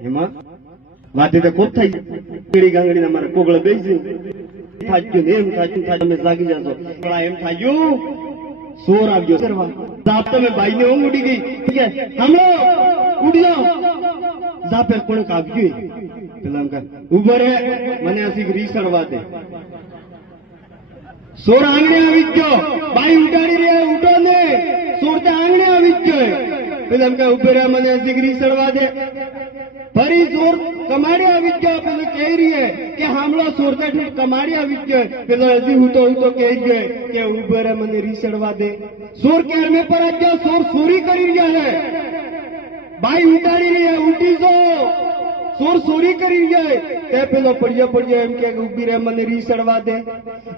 એમાં વાતે તો ખૂબ થઈ પીડી ગાંગડી અમારે કોગળે બેસી થાક્યું એમ થાક્યું તમે જાગી જશો એમ થાક્યું સોર આવ્યો કરવા સાપ તમે ભાઈ ને ઊંઘ ઉડી ગઈ ઠીક છે સાંભળો ઉડી જાઓ જાપે કોણ આવ્યું પેલા એમ કહે ઉભો રે મને હસી રીસડવા દે સોર આંગણે આવી ગયો બાઈ ઉડાડી રહ્યા ઉઠો ને સોર તો આંગણે આવી ગયો પેલા એમ કહે ઉભો રે મને હસી રીસડવા દે ફરી સોર કમાડી આવી ગયો પેલો કહી રહી કે હામલો સોરતા કમાડી આવી ગયો પેલો હજી હું તો કહી ગયો કે ઉભો રે મને રીસડવા દે સોર કેર મેં પર ગયો સોર ચોરી કરી રહ્યા હે બાઈ ઉડાડી રહી ઉઠી જો સોર ચોરી કરી જાય તે પેલો પડ્યો એમ કે ઉભી રે મને રીસડવા દે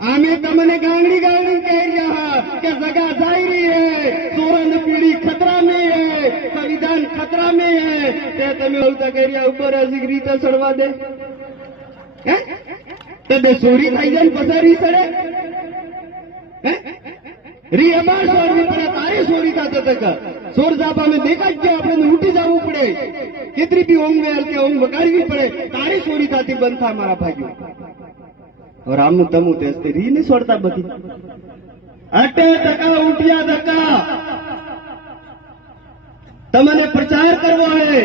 આમે તમને ગાંગડી ગાંગડી કહી રહ્યા કે જગા જાય રહી હે સોરન પીડી खतरा में है संविधान खतरा में है ते તમે ઉલટા કરી રહ્યા ઉપર હજી રીતે સડવા દે હે તે બે ચોરી થઈ જાય પછી રીસડે હે રી અમાર ચોરી પડે તારી ચોરી થશે તક ચોર જાપા में देखा જ આપણે ઉઠી જવું પડે કેટલી બી ઊંઘ મેલ કે ઊંઘ વગાડવી પડે તારી ચોરી થતી બંધ થાય મારા ભાગ્યો और આમનું તમું તે રી નહીં છોડતા બધી અટે ટકા ઉઠ્યા ટકા તમને પ્રચાર કરવો હે